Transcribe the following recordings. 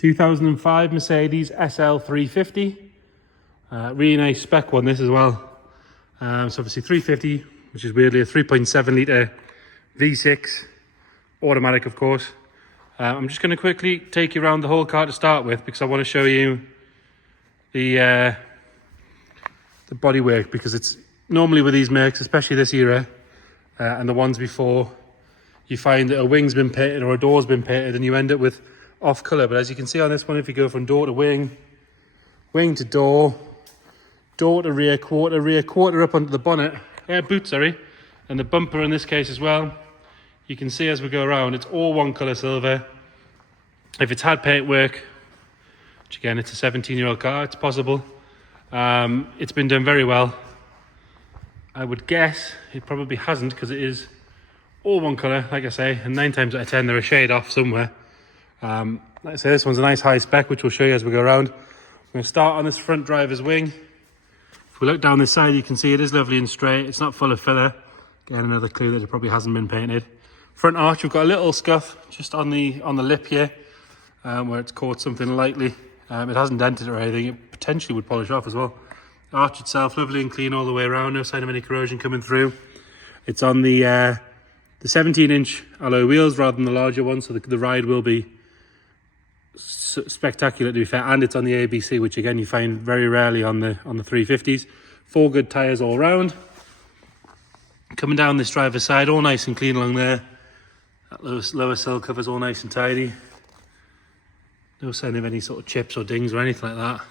2005 Mercedes SL350. Really nice spec one, this as well. So obviously 350, which is weirdly a 3.7 litre V6, automatic of course. I'm just going to quickly take you around the whole car to start with, because I want to show you the bodywork, because it's normally with these Mercs, especially this era, and the ones before, you find that a wing's been painted or a door's been painted and you end up with off colour. But as you can see on this one, if you go from door to wing, wing to door, door to rear quarter up onto the bonnet, boot, sorry, and the bumper in this case as well, you can see as we go around, it's all one colour silver. If it's had paint work, which again, it's a 17-year-old car, it's possible. It's been done very well. I would guess it probably hasn't, because it is all one colour, like I say, and 9 times out of 10 they're a shade off somewhere. Like I say, this one's a nice high spec, which we'll show you as we go around. We're going to start on this front driver's wing. If we look down this side, you can see it is lovely and straight. It's not full of filler. Again, another clue that it probably hasn't been painted. Front arch, we've got a little scuff just on the lip here, where it's caught something lightly. It hasn't dented or anything. It potentially would polish off as well. The arch itself, lovely and clean all the way around. No sign of any corrosion coming through. It's on the 17-inch alloy wheels rather than the larger ones, so the ride will be spectacular, to be fair. And it's on the ABC, which again you find very rarely on the 350s. 4 good tyres all round. Coming down this driver's side, all nice and clean along there. That lower sill cover's all nice and tidy. No sign of any sort of chips or dings or anything like that.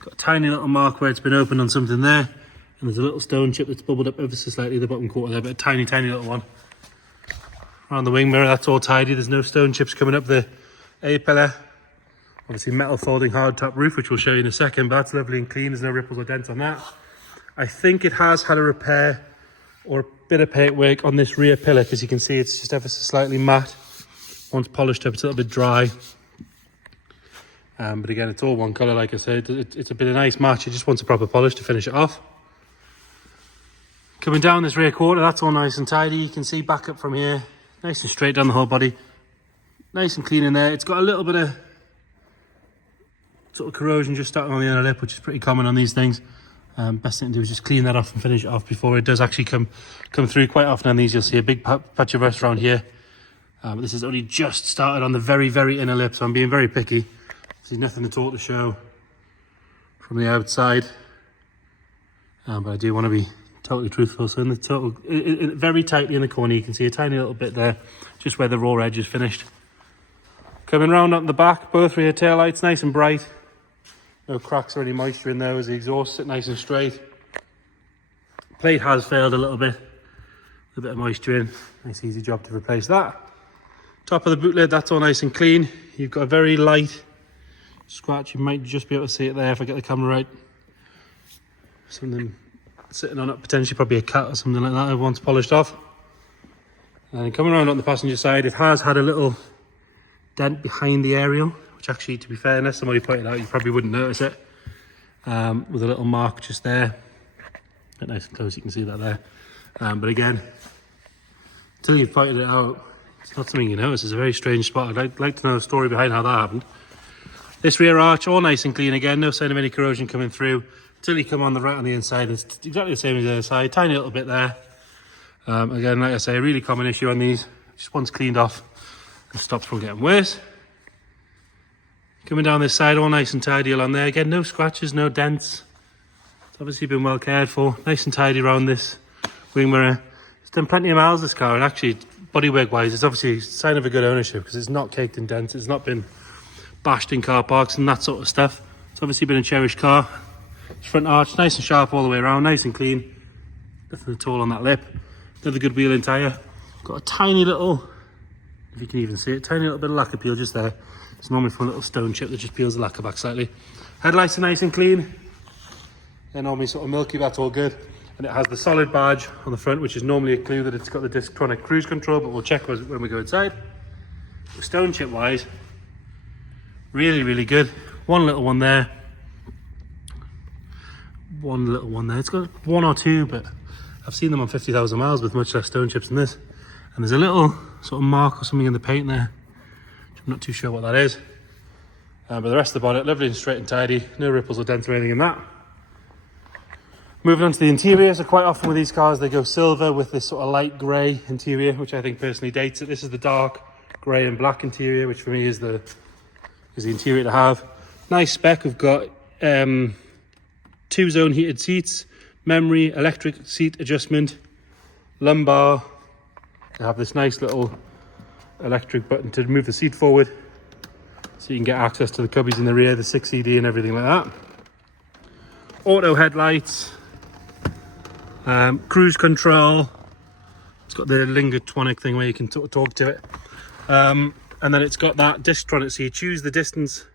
Got a tiny little mark where it's been opened on something there. And there's a little stone chip that's bubbled up ever so slightly, the bottom quarter there, but a tiny, tiny little one. Around the wing mirror, that's all tidy. There's no stone chips coming up the A-pillar. Obviously metal folding hardtop roof, which we'll show you in a second, but that's lovely and clean. There's no ripples or dents on that. I think it has had a repair or a bit of paint work on this rear pillar, because you can see it's just ever so slightly matte. Once polished up, it's a little bit dry. But again, it's all one colour, like I said. It's a bit of a nice match. It just wants a proper polish to finish it off. Coming down this rear quarter, that's all nice and tidy. You can see back up from here, nice and straight down the whole body. Nice and clean in there. It's got a little bit of sort of corrosion just starting on the inner lip, which is pretty common on these things. Best thing to do is just clean that off and finish it off before it does actually come through. Quite often on these, you'll see a big patch of rust around here. But this has only just started on the very, very inner lip, so I'm being very picky. There's nothing at all to show from the outside. But I do want to be totally truthful. So in the total, very tightly in the corner, you can see a tiny little bit there, just where the raw edge is finished. Coming round on the back, both rear tail lights nice and bright. No cracks or any moisture in there as the exhaust sit nice and straight. Plate has failed a little bit. A bit of moisture in. Nice easy job to replace that. Top of the boot lid, that's all nice and clean. You've got a very light scratch. You might just be able to see it there if I get the camera right. Something sitting on it, potentially probably a cat or something like that. Everyone's polished off. And coming around on the passenger side, it has had a little dent behind the aerial, which actually, to be fair, unless somebody pointed out, you probably wouldn't notice it. With a little mark just there. Get nice and close, you can see that there. But again, until you've pointed it out, it's not something you notice. It's a very strange spot. I'd like to know the story behind how that happened. This rear arch, all nice and clean again. No sign of any corrosion coming through. Until you come on the right on the inside, it's exactly the same as the other side. Tiny little bit there. Again, like I say, a really common issue on these. Just once cleaned off and stops from getting worse. Coming down this side, all nice and tidy along there. Again, no scratches, no dents. It's obviously been well cared for. Nice and tidy around this wing mirror. It's done plenty of miles, this car, and actually, bodywork wise, it's obviously a sign of a good ownership, because it's not caked in dents. It's not been bashed in car parks and that sort of stuff. It's obviously been a cherished car. Front arch, nice and sharp all the way around, nice and clean. Nothing at all on that lip. Another good wheel and tyre. Got a tiny little, if you can even see it, tiny little bit of lacquer peel just there. It's normally from a little stone chip that just peels the lacquer back slightly. Headlights are nice and clean. They're normally sort of milky, that's all good. And it has the solid badge on the front, which is normally a clue that it's got the Distronic cruise control, but we'll check when we go inside. Stone chip wise, really, really good. One little one there. One little one there. It's got one or two, but I've seen them on 50,000 miles with much less stone chips than this. And there's a little sort of mark or something in the paint there. I'm not too sure what that is. But the rest of the bonnet, lovely and straight and tidy. No ripples or dents or anything in that. Moving on to the interior, so quite often with these cars they go silver with this sort of light grey interior, which I think personally dates it. This is the dark grey and black interior, which for me is the interior to have. Nice spec. We've got 2-zone heated seats, memory, electric seat adjustment, lumbar. They have this nice little electric button to move the seat forward, so you can get access to the cubbies in the rear, the 6 CD and everything like that. Auto headlights. Cruise control. It's got the Lingatronic thing where you can talk to it. And then it's got that Distronic, so you choose the distance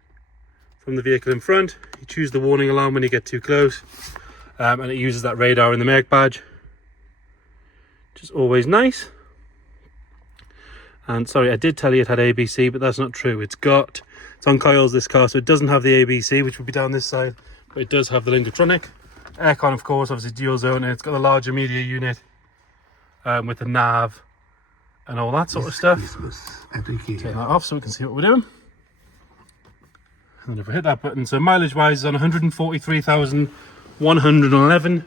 from the vehicle in front. You choose the warning alarm when you get too close. And it uses that radar in the make badge, which is always nice. And sorry, I did tell you it had ABC, but that's not true. It's on coils, this car, so it doesn't have the ABC, which would be down this side, but it does have the Lingatronic. Aircon, of course, obviously dual zone, and it's got the larger media unit with the nav and all that sort of stuff. Turn that off so we can see what we're doing. And if we hit that button, so mileage wise is on 143,111.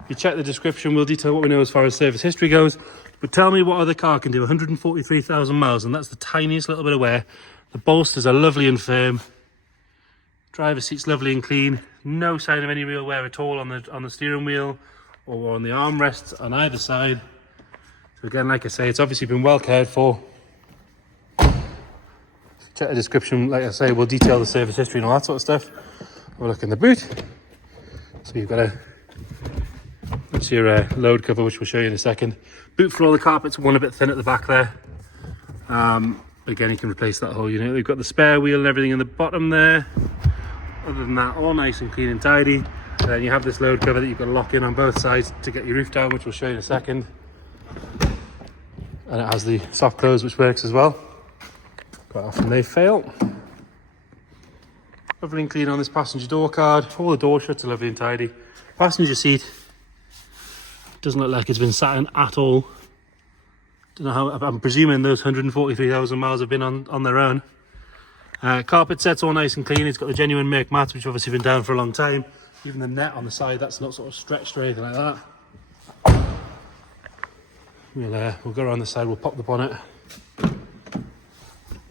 If you check the description, we'll detail what we know as far as service history goes. But tell me what other car can do 143,000 miles, and that's the tiniest little bit of wear. The bolsters are lovely and firm. Driver's seat's lovely and clean. No sign of any real wear at all on the steering wheel or on the armrests on either side. So again, like I say, it's obviously been well cared for. Check the description, like I say, we'll detail the service history and all that sort of stuff. Have a look in the boot. So you've got that's your load cover, which we'll show you in a second. Boot floor, the carpet's one a bit thin at the back there. Again, you can replace that whole unit. We've got the spare wheel and everything in the bottom there. Other than that, all nice and clean and tidy. And then you have this load cover that you've got to lock in on both sides to get your roof down, which we'll show you in a second. And it has the soft close, which works as well. Quite often they fail. Lovely and clean on this passenger door card. All the door shuts are lovely and tidy. Passenger seat doesn't look like it's been sat in at all. Don't know how, I'm presuming those 143,000 miles have been on their own. Carpet set's all nice and clean. It's got the genuine make mats, which obviously been down for a long time. Even the net on the side, that's not sort of stretched or anything like that. We'll go around the side, we'll pop the bonnet.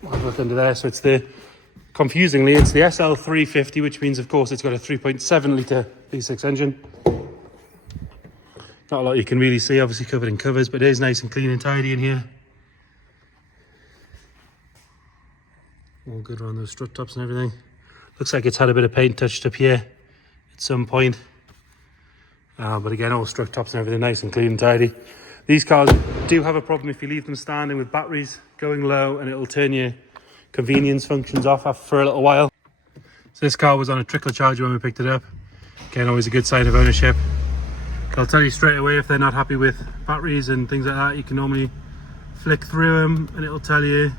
We'll have a look under there. So confusingly, it's the SL350, which means, of course, it's got a 3.7 litre V6 engine. Not a lot you can really see, obviously covered in covers, but it is nice and clean and tidy in here. All good around those strut tops and everything. Looks like it's had a bit of paint touched up here at some point. But again, all strut tops and everything nice and clean and tidy. These cars do have a problem if you leave them standing with batteries going low, and it'll turn your convenience functions off for a little while. So this car was on a trickle charger when we picked it up. Again, always a good sign of ownership. They'll tell you straight away if they're not happy with batteries and things like that. You can normally flick through them and it'll tell you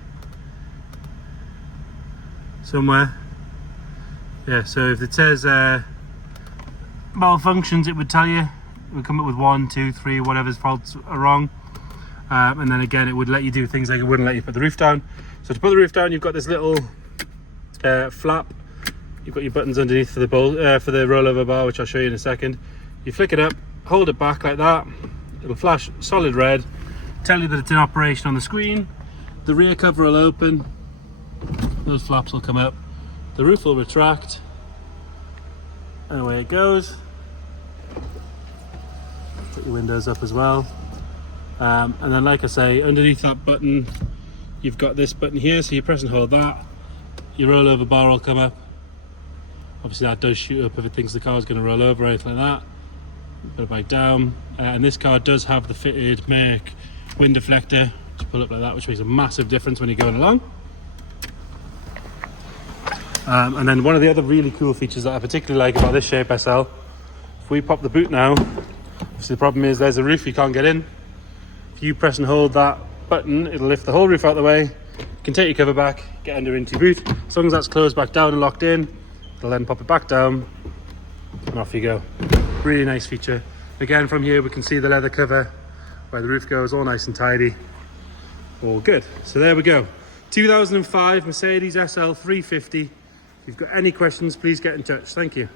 somewhere. Yeah, so if it says malfunctions, it would tell you. It would come up with 1, 2, 3, whatever's faults are wrong. And then again, it would let you do things like it wouldn't let you put the roof down. So to put the roof down, you've got this little flap. You've got your buttons underneath for the rollover bar, which I'll show you in a second. You flick it up, hold it back like that. It'll flash solid red, tell you that it's in operation on the screen. The rear cover will open. Those flaps will come up. The roof will retract. And away it goes. Put your windows up as well. And then, like I say, underneath that button, you've got this button here. So you press and hold that. Your rollover bar will come up. Obviously that does shoot up if it thinks the car is going to roll over or anything like that. Put it back down. And this car does have the fitted Merc wind deflector to pull up like that, which makes a massive difference when you're going along. And then one of the other really cool features that I particularly like about this shape SL, if we pop the boot now, obviously the problem is there's a roof you can't get in. If you press and hold that button, it'll lift the whole roof out of the way. You can take your cover back, get under into your boot. As long as that's closed back down and locked in, it'll then pop it back down and off you go. Really nice feature. Again, from here we can see the leather cover where the roof goes, all nice and tidy. All good. So there we go. 2005 Mercedes SL350 you've got any questions, please get in touch. Thank you.